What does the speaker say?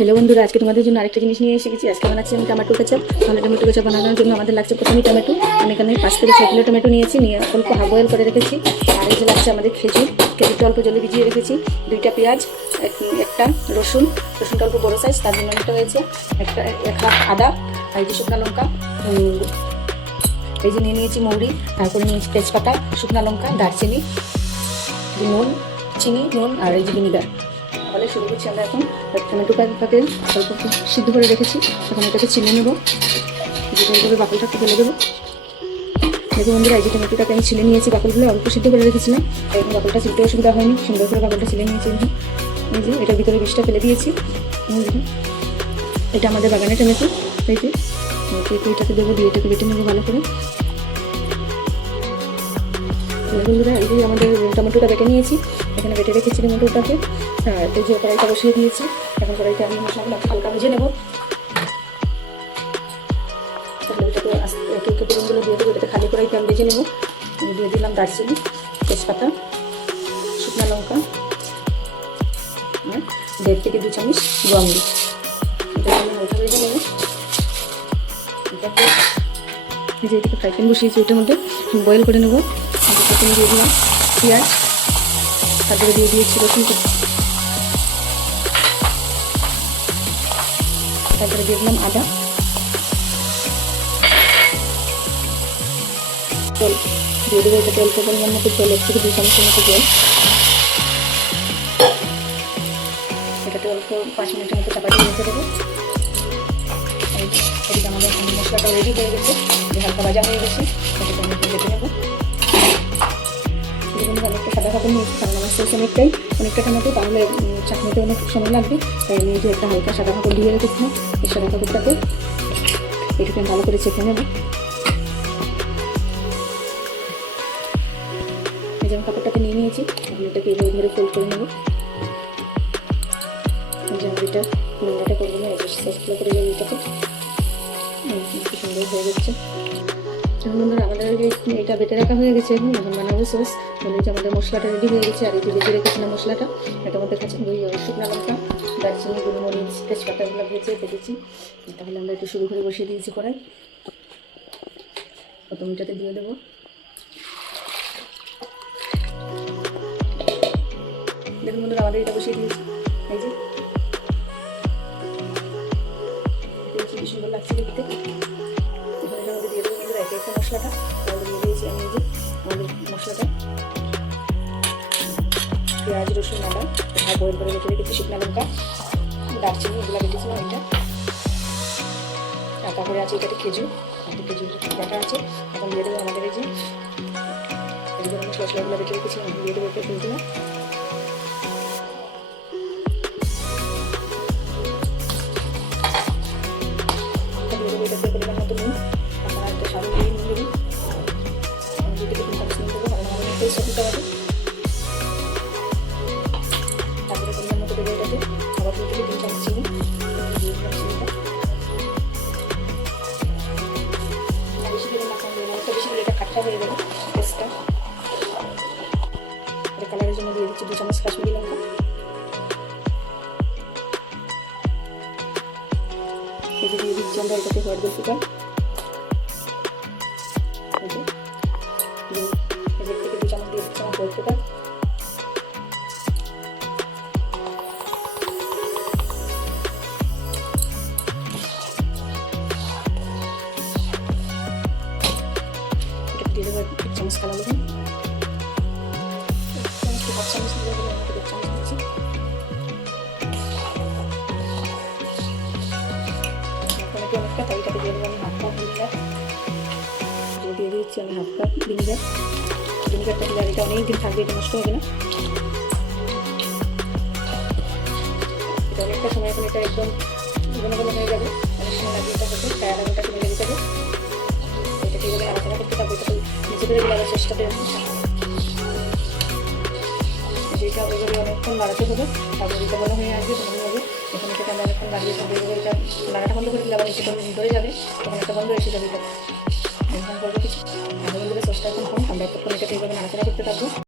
Hello বন্ধুরা, আজকে তোমাদের জন্য আরেকটা জিনিস নিয়ে এসে গেছি। আজকে বানাচ্ছি আমি টমেটো কেচাপ। তাহলে টমেটো কেচাপ বানানোর জন্য আমাদের লাগছে প্রথমে টমেটো। আমি এখানে 5 থেকে 6 কিলো টমেটো নিয়েছি, নিয়ে অল্প হাফ বয়েল করে রেখেছি। আর এই যে লাগছে আমাদের খেজুরটা অল্প জলে ভিজিয়ে রেখেছি, 2টা পেঁয়াজ, একটা রসুনটা অল্প বড়ো সাইজ, তার জন্য একটা হয়েছে, এক হাফ আদা, আর এই যে শুকনো লঙ্কা, এই যে নিয়ে নিয়েছি মৌরি, তারপরে নিয়েছি তেজপাতা, শুকনো লঙ্কা, দারচিনি, নুন আর এই যে ভিনিগার। তাহলে শুরু করছি আমরা এখন। টমেটোটাকে অল্প সিদ্ধ করে রেখেছি, এখন এটাকে চিনে নেবো, যেভাবে বাকলটা একটু ফেলে দেবো। দেখো বন্ধুরা, এই যে টমেটোটাকে আমি ছিলে নিয়েছি, বাকলগুলো অল্প সিদ্ধ করে রেখেছিলাম, এখন বাকলটা ছিলতে অসুবিধা হয়নি, সুন্দর করে বাকলটা ছিলে নিয়েছি। এই যে এটার ভিতরে বিষটা ফেলে দিয়েছি। এটা আমাদের বাগানে টমেটো, এই যে এটাকে দেবো, দিয়ে এটাকে বেটে নেবো ভালো করে। বন্ধুরা, এই যে আমাদের টমেটোটা বেটে নিয়েছি, এখানে বেটে রেখেছি টমেটোটাকে। আর এই যে কড়াইটা বসিয়ে দিয়েছি, এখন কড়াইতে আমি মশলাগুলো হালকা ভেজে নেবো। তাহলে এটাকে একে একে পুরনগুলো দিয়ে দেবো, এটাকে খালি কড়াইতে আমি ভেজে নেবো। দিয়ে দিলাম দারচিনি, তেজপাতা, শুকনো লঙ্কা, 1.5 থেকে 2 চামচ গোয়ামরিচ। এটাকে আমি হালকা ভেজে নেবো। এই যে এটাকে ফ্রাই প্যান বসিয়েছি, এটার মধ্যে বয়েল করে নেবো। প্রথমে দিয়ে দিলাম পেঁয়াজ, তারপরে দিয়ে দিয়েছি রসুন, তারপরে দিয়ে দিলাম আদা, জল দিয়ে দেবো। এটাতে অল্প পরিমাণ মতো জল, 1 থেকে 2 চামচের মতো জল। এটাতে অল্প 5 মিনিটের মতো চাপা দিয়ে রেখে দেবো। এদিকে আমাদের মশলাটা রেডি হয়ে গেছে, হালকা ভাজা হয়ে গেছে, এটাকে আমি কেটে নেবো। অনেকটা সাদা কাপড় নিয়েছি, কারণ আমার সাইজ অনেকটা টমেটো, তাহলে চাটনিতে অনেক সময় লাগবে, তাই আমি যে একটা হালকা সাদা কাপড় দিয়ে রেখেছিলাম, এই সাদা কাপড়টাকে এটাকে ভালো করে চেপে নেব। এই যে আমি কাপড়টাকে নিয়ে নিয়েছি, আমি এটাকে এইভাবে ধরে ফোল্ড করে নেব। এই যে আমি এটা নোংরাটা করবো না, এই সসগুলো করে যাবে, এটাকে খুব সুন্দর হয়ে যাচ্ছে। বন্ধুরা, আমাদের এটা বেটে রাখা হয়ে গেছে, এখন বানাবো সস। তাহলে যে আমাদের মশলাটা রেডি হয়ে গেছে, আর এই যে বেটে রেখেছিলাম মশলাটা, এটা আমাদের কাছে শুকনো লঙ্কা, দারচিনি, গোলমরিচ, তেজপাতাগুলো ভেজেছি। তাহলে আমরা একটু শুরু করে বসিয়ে দিয়েছি কড়াই, প্রথম এটাতে দিয়ে দেবো। দেখুন বন্ধুরা, আমাদের এটা বসিয়ে দিয়েছি, এই যে কি সুন্দর লাগছে দেখতে। এখানে আমাদের দিয়ে দেবো বন্ধুরা একে একে মশলাটা, তাহলে দিয়ে দিয়েছি আমি এই যে আমাদের মশলাটা, পেঁয়াজ, রসুন, আদা, বয়েল করে রেখে রেখেছি, শুকনো লঙ্কা, দারচিনি, এগুলো রেখেছিলাম এটা। আর তারপরে আছে এটাতে খেজুর বাটা আছে। এখন দিয়ে দেবো আমাদের এই যে মশলাগুলো রেখে রেখেছিলাম, দিয়ে দেবো এটা ফেলতে না। এটাতে পরিমাণ মতো নুন, আপনারা একটা সাদা দিয়ে নুন দেবেন, 2 থেকে 3 চামচ নুন দেবো, কারণ আমাদের একটু সবজিটা হবে। তারপরে পরিমাণ মতো দেবো এটাতে আবার 2 থেকে 3 চামচ চিনি, বেশি করে মাখানো দেবেন, একটা বেশি করে এটা খাট্টা হয়ে যাবে টেস্টটা। এটা কালারের জন্য দিয়ে দিচ্ছি 2 চামচ কাশ্মীরি লঙ্কা। এই যে দিয়ে দিচ্ছি আমরা এটাতে হোয়াইট বেল পেপার, এই যে 1 থেকে 2 চামচ দিয়ে দিচ্ছি আমার হোয়াইট পেপার। এটা দিয়ে দেবো 1 চামচ কালো লবণ, 1 চামচ দিয়ে দেবো, 1 চামচ দিচ্ছি। অনেকটা, তাই এটাকে দিয়ে দেবো আমি হাফ কাপ ভিনিগার, দিয়ে দিচ্ছি আমি হাফ কাপ ভিনিগারটা দিলে আর এটা অনেক দিন থাকবে, এটা নষ্ট হবে না। এটা অনেকটা সময়, এখন এটা একদম ঘন ঘন হয়ে যাবে, অনেক সময় লাগবে এটা হতে, প্রায় আধা ঘন্টা সময় লেগে যাবে। এটাকে এভাবে নাড়াচাড়া করতে থাকবে, এটাকে নিচে করে গেলে আবার চেষ্টা করে এটা ওইভাবে অনেকক্ষণ নাড়াতে হবে, তারপরে এটা বলা হয়ে আসবে, তখন হবে এখন এটাকে আমরা অনেকক্ষণ নাড়িয়ে থাকবে, এটা নাড়াটা বন্ধ করে দিলে আবার নিচে ধরে যাবে, তখন একটা বন্ধ এসে যাবে। এটা এখন করবো কিছু, আমাদের সসটা এখন কম, আমরা এতক্ষণ এটাকে এইভাবে নাড়াচাড়া করতে থাকবো।